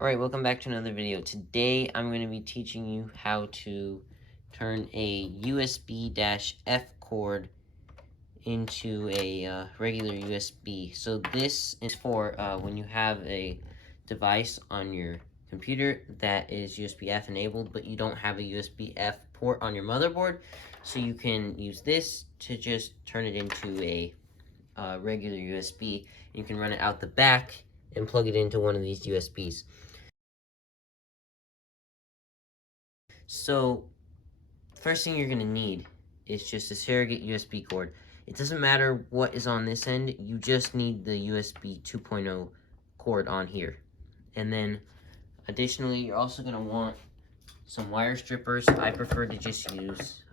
Alright, welcome back to another video. Today I'm going to be teaching you how to turn a USB-F cord into a regular USB. So this is for when you have a device on your computer that is USB-F enabled, but you don't have a USB-F port on your motherboard. So you can use this to just turn it into a regular USB. You can run it out the back and plug it into one of these USBs. So, first thing you're going to need is just a surrogate USB cord. It doesn't matter what is on this end, you just need the USB 2.0 cord on here. And then, additionally, you're also going to want some wire strippers. I prefer to just use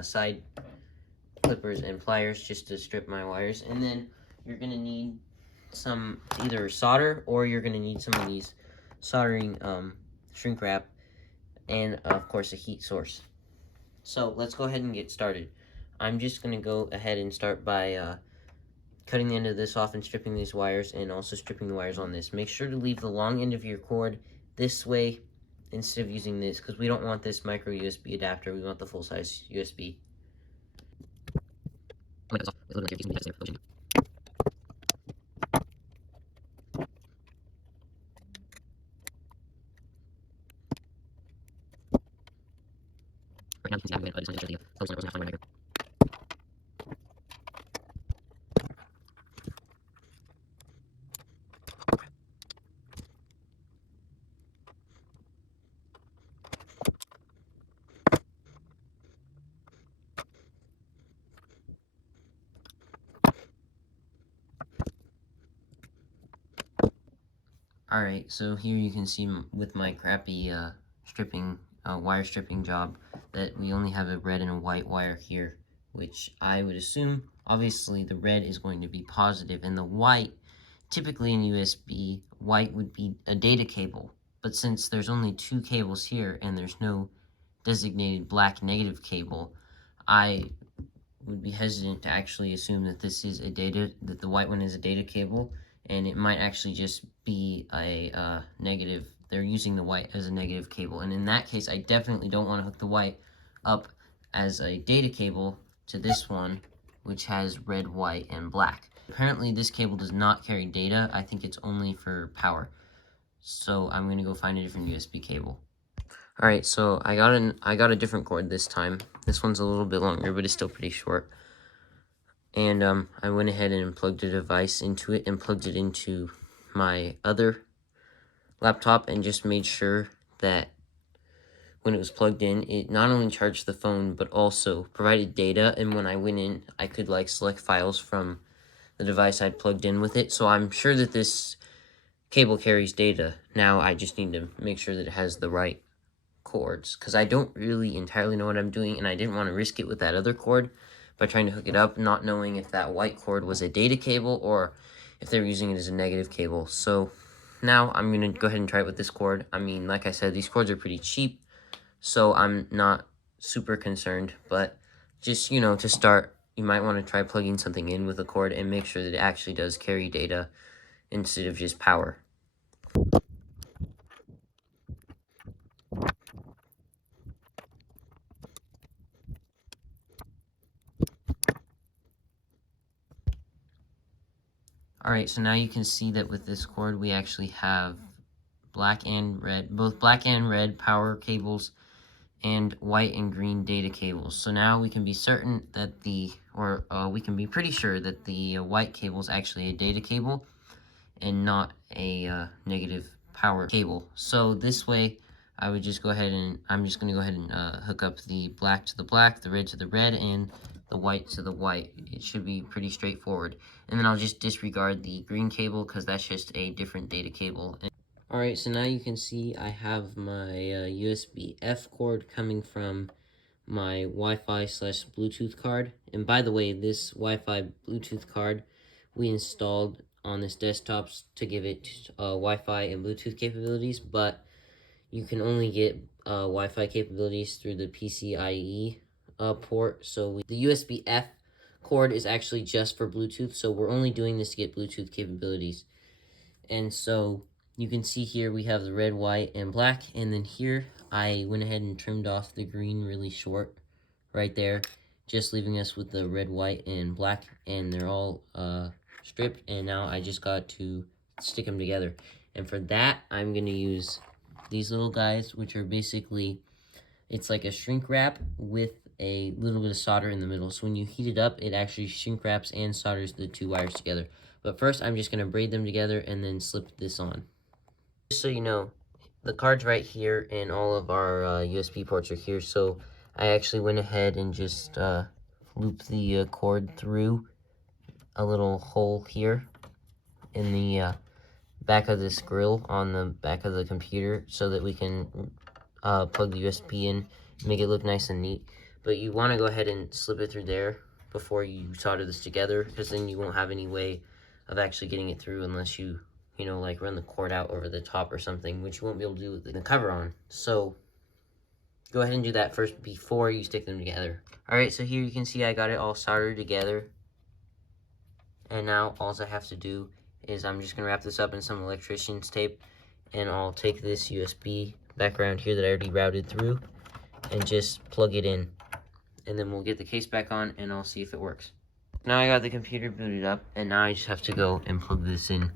side clippers and pliers just to strip my wires. And then, you're going to need some either solder or you're going to need some of these soldering shrink wrap, and of course a heat source. So let's go ahead and get started. I'm just going to go ahead and start by cutting the end of this off and stripping these wires, and also stripping the wires on this. Make sure to leave the long end of your cord this way instead of using this, because we don't want this micro USB adapter. We want the full size USB. Right now you can see I'm going to just close one right here. Alright, so here you can see with my crappy wire stripping job that we only have a red and a white wire here, which I would assume, obviously the red is going to be positive, and the white, typically in USB, white would be a data cable. But since there's only two cables here and there's no designated black negative cable, I would be hesitant to actually assume that that the white one is a data cable, and it might actually just be a negative. They're using the white as a negative cable, and in that case, I definitely don't want to hook the white up as a data cable to this one, which has red, white, and black. Apparently, this cable does not carry data. I think it's only for power. So I'm going to go find a different USB cable. Alright, so I got a different cord this time. This one's a little bit longer, but it's still pretty short. And I went ahead and plugged a device into it and plugged it into my other laptop, and just made sure that when it was plugged in, it not only charged the phone, but also provided data. And when I went in, I could like select files from the device I'd plugged in with it. So I'm sure that this cable carries data. Now I just need to make sure that it has the right cords, because I don't really entirely know what I'm doing, and I didn't want to risk it with that other cord by trying to hook it up, not knowing if that white cord was a data cable or if they were using it as a negative cable. So now I'm going to go ahead and try it with this cord. I mean, like I said, these cords are pretty cheap, so I'm not super concerned, but just, to start, you might want to try plugging something in with a cord and make sure that it actually does carry data instead of just power. Alright, so now you can see that with this cord we actually have both black and red power cables and white and green data cables. So now we can be certain that we can be pretty sure that the white cable is actually a data cable and not a negative power cable. So this way, I'm just going to go ahead and hook up the black to the black, the red to the red, and the white to the white. It should be pretty straightforward. And then I'll just disregard the green cable, because that's just a different data cable. Alright, so now you can see I have my USB-F cord coming from my Wi-Fi / Bluetooth card. And by the way, this Wi-Fi Bluetooth card we installed on this desktop to give it Wi-Fi and Bluetooth capabilities, but you can only get Wi-Fi capabilities through the PCIe port. So the USB-F cord is actually just for Bluetooth, so we're only doing this to get Bluetooth capabilities. And so you can see here we have the red, white, and black, and then here I went ahead and trimmed off the green really short right there, just leaving us with the red, white, and black, and they're all stripped, and now I just got to stick them together. And for that, I'm going to use these little guys, which are basically, it's like a shrink wrap with a little bit of solder in the middle. So when you heat it up, it actually shrink wraps and solders the two wires together. But first, I'm just going to braid them together and then slip this on. Just so you know, the card's right here and all of our USB ports are here. So I actually went ahead and just looped the cord through a little hole here in the back of this grill on the back of the computer so that we can plug the USB in, make it look nice and neat. But you want to go ahead and slip it through there before you solder this together, because then you won't have any way of actually getting it through unless you know, like run the cord out over the top or something, which you won't be able to do with the cover on. So go ahead and do that first before you stick them together. Alright, so here you can see I got it all soldered together. And now all I have to do is I'm just going to wrap this up in some electrician's tape, and I'll take this USB background here that I already routed through and just plug it in. And then we'll get the case back on and I'll see if it works. Now I got the computer booted up, and now I just have to go and plug this in